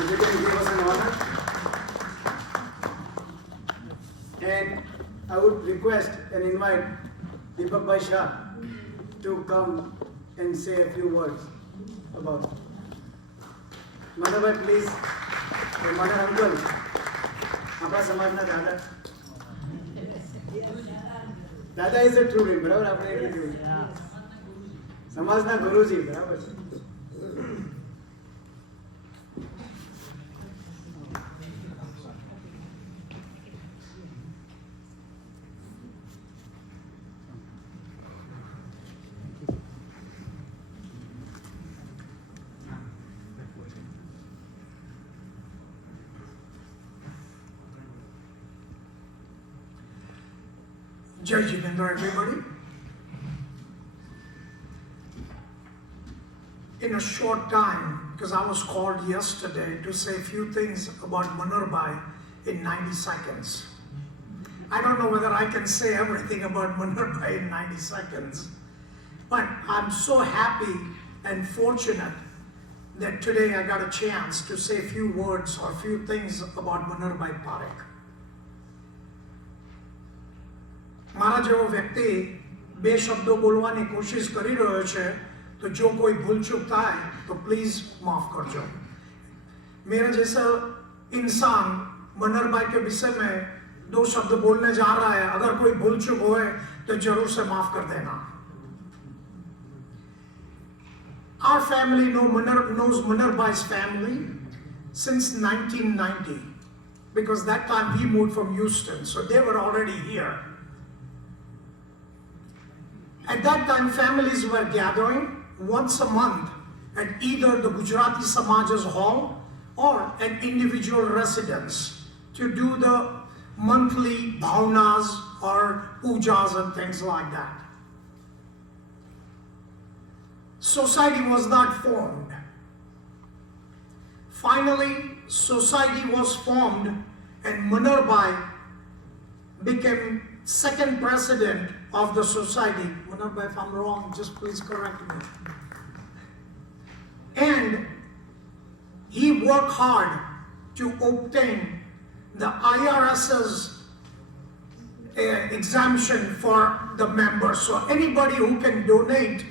If you can give us an honor. And I would request and invite Deepak Bhai Shah to come and say a few words about it. Mother Bhai, please. Mother Uncle. આપણા સમાજના દાદા દાદા is a true name, બરાબર? આપણે એટલે જોયું સમાજના ગુરુજી, બરાબર છે. Jai Jitendra, everybody. In a short time, because I was called yesterday to say a few things about Manarbhai in 90 seconds. I don't know whether I can say everything about Manarbhai in 90 seconds, but I'm so happy and fortunate that today I got a chance to say a few words or a few things about Manarbhai Parekh. મારા જેવો વ્યક્તિ બે શબ્દો બોલવાની કોશિશ કરી રહ્યો છે, તો જો કોઈ ભૂલચૂક થાય તો પ્લીઝ માફ કરજો. मेरा जैसा इंसान मनरभाई के विषय में दो शब्द बोलने जा रहा है. अगर कोई भूलचूक होए तो जरूर से माफ कर देना. Our family knows Manarbhai's family since 1990, because that time we moved from Houston, so they were already here. At that time, families were gathering once a month at either the Gujarati Samaj's hall or at individual residence to do the monthly bhavnas or pujas and things like that. Society was not formed. Finally, society was formed and Manarbhai became second president of the society. Manarbhai, if I'm wrong, just please correct me. And he worked hard to obtain the IRS's exemption for the members. So anybody who can donate,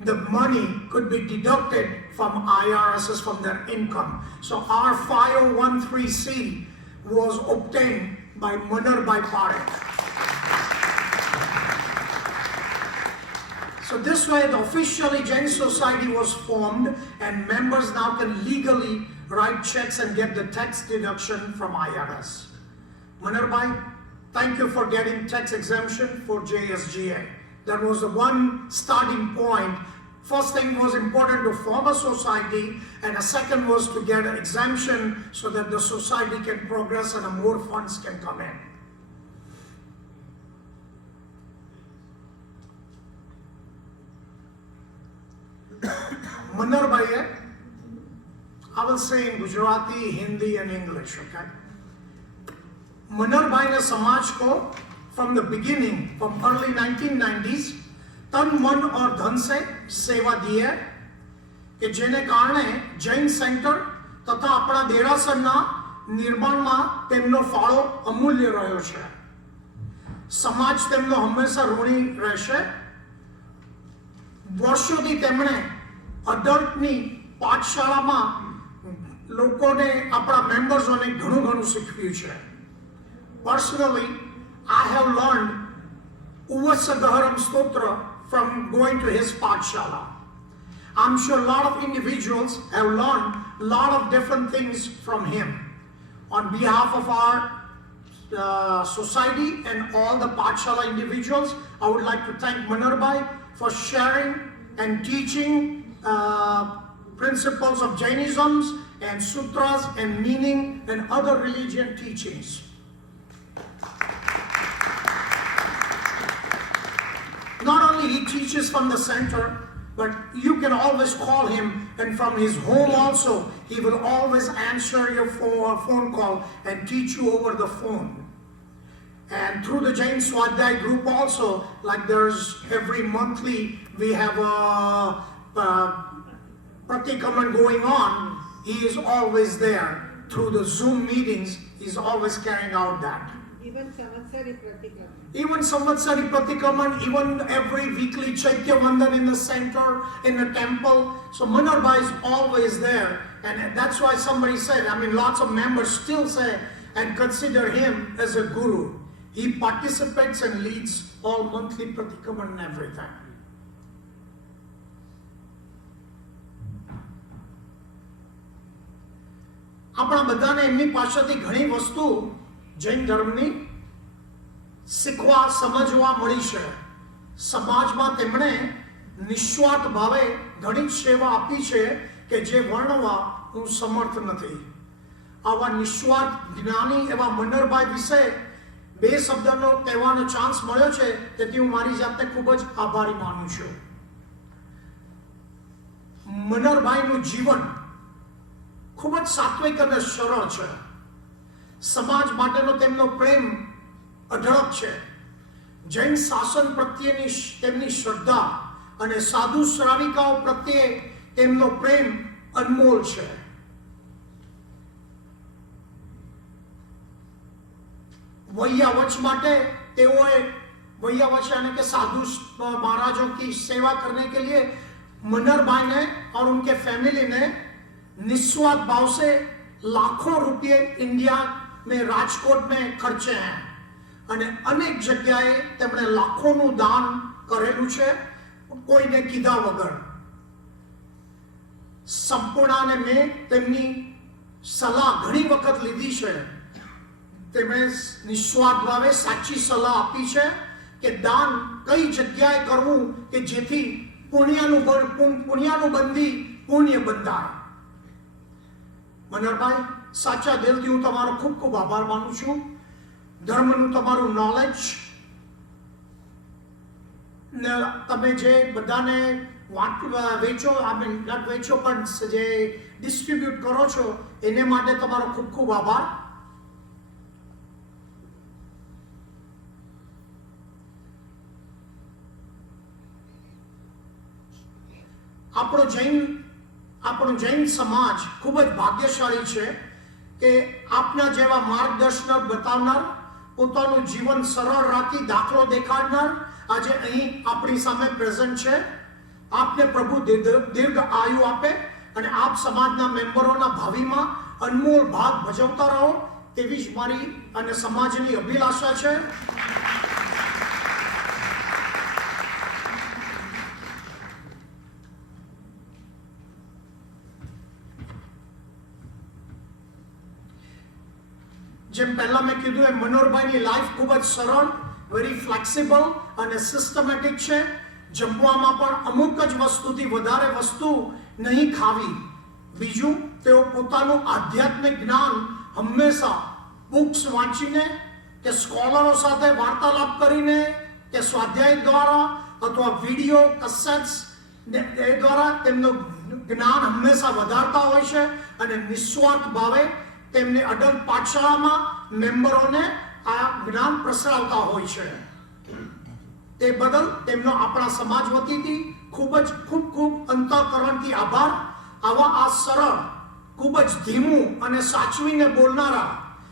the money could be deducted from IRS's from their income. So our 501(c) was obtained by Manarbhai Parekh. So this way, officially Jain Society was formed and members now can legally write checks and get the tax deduction from IRS. Manarbhai, thank you for getting tax exemption for JSGA. That was the one starting point. First thing was important to form a society, and a second was to get an exemption so that the society can progress and more funds can come in. Manarbhai, I will say in Gujarati, Hindi and English, okay? Manarbhai ne samaj ko from the beginning, from early 1990s, तन मन और धन से सेवा दी है कि जेने कारणे जैन सेंटर तथा अपना देरासરના નિર્માણમાં તેમનો ફાળો અમૂલ્ય રહ્યો છે. સમાજ તેમનો હંમેશા ઋણી રહેશે. વર્ષોથી તેમણે અડલ્ટની પાઠશાળામાં લોકોને આપણા મેમ્બર્સોને ઘણું ઘણું શીખવ્યું છે. Personally, I have learned Uvasagaharam Stotra from going to his Pathshala. I'm sure a lot of individuals have learned a lot of different things from him. On behalf of our society and all the Pathshala individuals, I would like to thank Manarbhai for sharing and teaching principles of Jainism and sutras and meaning and other religion teachings. Not only he teaches from the center, but you can always call him, and from his home also, he will always answer your phone call and teach you over the phone. And through the Jain Swadhyay group also, like there's every monthly, we have a Pratikaman going on, he is always there. Through the Zoom meetings, he's always carrying out that. Even Samvatsari Pratikraman. Even Samvatsari Pratikraman, even every weekly Chaitya Vandan in the center, in the temple. So Manarbhai is always there. And that's why somebody said, I mean, lots of members still say and consider him as a guru. He participates and leads all monthly Pratikraman and everything. આપણા બધાને એમની પાસેથી ઘણી વસ્તુ જૈન ધર્મની શીખવા સમજવા મળી છે. સમાજમાં તેમણે નિસ્વાર્થ ભાવે ઘણી સેવા આપી છે કે જે વર્ણવા હું સમર્થ નથી. આવા નિસ્વાર્થ જ્ઞાની એવા મનરભાઈ વિશે બે શબ્દનો કહેવાનો ચાન્સ મળ્યો છે તેથી હું મારી જાતને ખૂબ જ આભારી માનું છું. મનરભાઈનું જીવન ખૂબ જ સાત્વિક અને સરળ છે. સમાજ માટેનો તેમનો પ્રેમ અઢળક છે. જૈન શાસન પ્રત્યેની તેમની શ્રદ્ધા અને સાધુ શ્રાવિકાઓ પ્રત્યે તેમનો પ્રેમ અનમોલ છે. वैयावच माटे तेओए वैयावच यानी कि साधु महाराजों की सेवा करने के लिए मनरभाई ने और उनके फैमिली ने निस्वार्थ भाव से लाखों रुपये इंडिया में राजकोट में खर्चे हैं અને અનેક જગ્યાએ તેમણે લાખોનું દાન કરેલું છે કોઈને કીધા વગર. સંપૂર્ણને મેં તેમની સલાહ ઘણી વખત લીધી છે. તેમણે નિસ્વાર્થ ભાવે સાચી સલાહ આપી છે કે દાન કઈ જગ્યાએ કરવું કે જેથી પુણ્યનું બંધી પુણ્ય બંધાય. મનરભાઈ, સાચા દિલથી હું તમારો ખૂબ ખૂબ આભાર માનું છું. ધર્મનું તમારું નોલેજ ને તમે જે બધાને વેચો નટ વેચો પણ જે ડિસ્ટ્રીબ્યુટ કરો છો એને માટે તમારો ખૂબ ખૂબ આભાર. આપણો જૈન સમાજ ખૂબ જ ભાગ્યશાળી છે કે આપના જેવા માર્ગદર્શક બતાવનાર, પોતાનું જીવન સરળ રાખી દાખલો દેખાડનાર આજે અહીં આપણી સામે પ્રેઝન્ટ છે. આપને પ્રભુ દીર્ઘ આયુ આપે અને આપ સમાજના મેમ્બરોના ભાવિમાં અનમોલ ભાગ ભજવતા રહો તેવી જ મારી અને સમાજની અભિલાષા છે. જેમ પહેલા મેં કીધું એમ મનોહરભાઈની લાઈફ ખૂબ જ સરળ, વેરી ફ્લેક્સિબલ અને સિસ્ટમેટિક છે. જમવામાં પણ અમુક જ વસ્તુથી વધારે વસ્તુ નહીં ખાવી. બીજું, તેઓ પોતાનું આધ્યાત્મિક જ્ઞાન હંમેશા બુક્સ વાંચીને કે સ્કોલરો સાથે વાર્તાલાપ કરીને કે સ્વાધ્યાય દ્વારા અથવા વિડીયો કસેટ્સ એ દ્વારા તેમનું જ્ઞાન હંમેશા વધારતા હોય છે અને નિસ્વાર્થ ભાવે તેમની અડલ પાઠશાળામાં મેમ્બરોને આ જ્ઞાન પ્રસરાવતા હોય છે. તે બદલ તેમનો આપણા સમાજ વતીથી ખૂબ જ ખૂબ અંતઃકરણથી આભાર. આવા આ સરળ, ખૂબ જ ધીમું અને સાચવીને બોલનારા,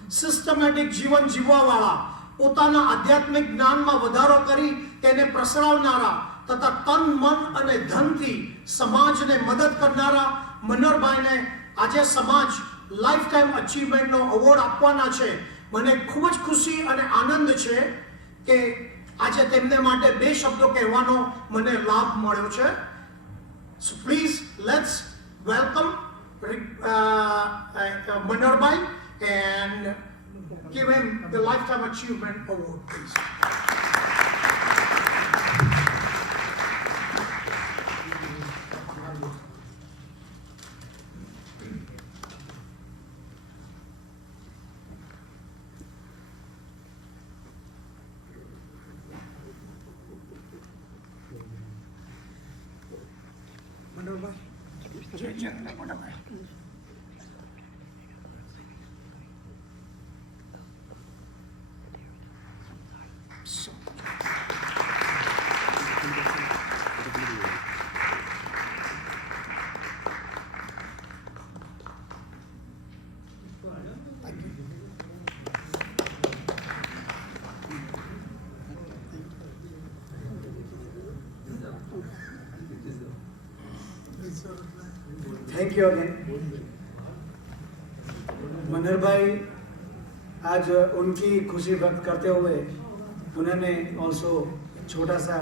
સિસ્ટમેટિક જીવન જીવવાવાળા, પોતાના આધ્યાત્મિક જ્ઞાનમાં વધારો કરી તેને પ્રસરાવનારા તથા તન મન અને ધનથી સમાજને મદદ કરનારા મનરભાઈને આજે સમાજ લાઈફ ટાઈમ અચીવમેન્ટનો એવોર્ડ આપવાના છે. મને ખૂબ જ ખુશી અને આનંદ છે કે આજે તેમને માટે બે શબ્દો કહેવાનો મને લાભ મળ્યો છે. So please let's welcome Manarbhai and give him the Lifetime Achievement Award, please. Mandarbai. Mandarbai. Thank you again. Manhar भाई आज उनकी खुशी व्यक्त करते हुए उन्होंने ऑल्सो छोटा सा